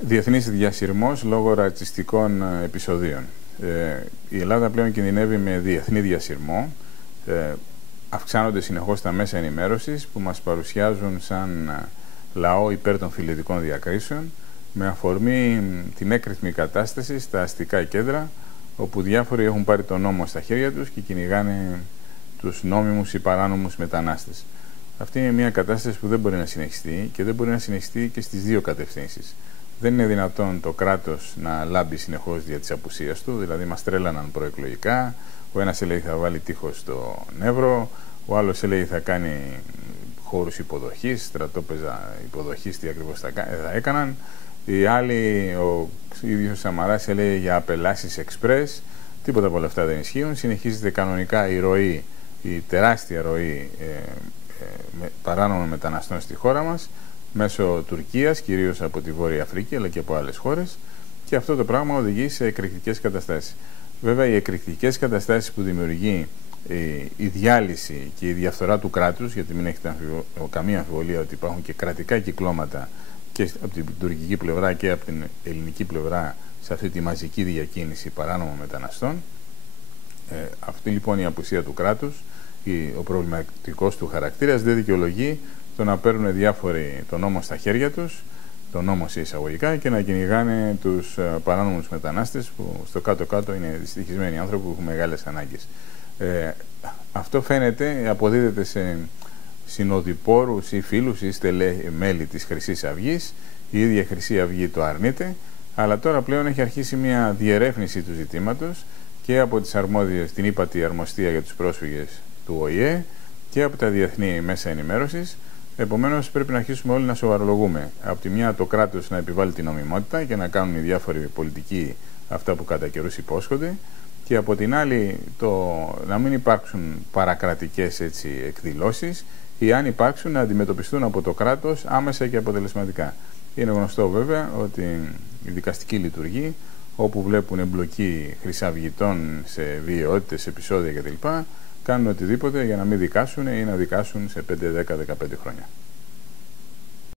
Διεθνής διασυρμός λόγω ρατσιστικών επεισοδίων. Η Ελλάδα πλέον κινδυνεύει με διεθνή διασυρμό. Αυξάνονται συνεχώς τα μέσα ενημέρωσης που μας παρουσιάζουν σαν λαό υπέρ των φιλετικών διακρίσεων, με αφορμή την έκρηθμη κατάσταση στα αστικά κέντρα, όπου διάφοροι έχουν πάρει τον νόμο στα χέρια τους και κυνηγάνε τους νόμιμους ή παράνομους μετανάστες. Αυτή είναι μια κατάσταση που δεν μπορεί να συνεχιστεί και δεν μπορεί να συνεχιστεί και στις δύο κατευθύνσεις. Δεν είναι δυνατόν το κράτος να λάμπει συνεχώς δια της απουσίας του, δηλαδή μας τρέλαναν προεκλογικά. Ο ένας έλεγε θα βάλει τείχος στο Εύρο, ο άλλος έλεγε θα κάνει χώρους υποδοχής, στρατόπεδα υποδοχής, τι ακριβώς θα έκαναν. Οι άλλοι, ο ίδιος Σαμαράς έλεγε για απελάσεις εξπρές. Τίποτα από όλα αυτά δεν ισχύουν. Συνεχίζεται κανονικά η ροή, η τεράστια ροή παράνομων μεταναστών στη χώρα μας, μέσω Τουρκίας, κυρίως από τη Βόρεια Αφρική, αλλά και από άλλες χώρες, και αυτό το πράγμα οδηγεί σε εκρηκτικές καταστάσεις. Βέβαια, οι εκρηκτικές καταστάσεις που δημιουργεί η διάλυση και η διαφθορά του κράτους, γιατί μην έχετε καμία αμφιβολία ότι υπάρχουν και κρατικά κυκλώματα και από την τουρκική πλευρά και από την ελληνική πλευρά σε αυτή τη μαζική διακίνηση παράνομων μεταναστών, αυτή λοιπόν η απουσία του κράτους, ο προβληματικός του χαρακτήρας δεν δικαιολογεί το να παίρνουν διάφοροι τον νόμο στα χέρια τους, τον νόμο σε εισαγωγικά, και να κυνηγάνε τους παράνομους μετανάστες που στο κάτω-κάτω είναι δυστυχισμένοι άνθρωποι που έχουν μεγάλες ανάγκες. Αυτό φαίνεται, αποδίδεται σε συνοδοιπόρους ή φίλους ή μέλη της Χρυσής Αυγής. Η ίδια Χρυσή Αυγή το αρνείται, αλλά τώρα πλέον έχει αρχίσει μια διερεύνηση του ζητήματος και από τις αρμόδιες, την ύπατη αρμοστία για τους πρόσφυγες του ΟΗΕ και από τα διεθνή μέσα ενημέρωσης. Επομένως, πρέπει να αρχίσουμε όλοι να σοβαρολογούμε. Από τη μια, το κράτος να επιβάλλει την νομιμότητα και να κάνουν οι διάφοροι πολιτικοί αυτά που κατά καιρούς υπόσχονται, και από την άλλη, να μην υπάρξουν παρακρατικές εκδηλώσεις, ή αν υπάρξουν να αντιμετωπιστούν από το κράτος άμεσα και αποτελεσματικά. Είναι γνωστό βέβαια ότι η δικαστική λειτουργεί, όπου βλέπουν εμπλοκή χρυσαυγητών σε βιαιότητες, επεισόδια κτλ., κάνουν οτιδήποτε για να μην δικάσουν ή να δικάσουν σε 5, 10, 15 χρόνια.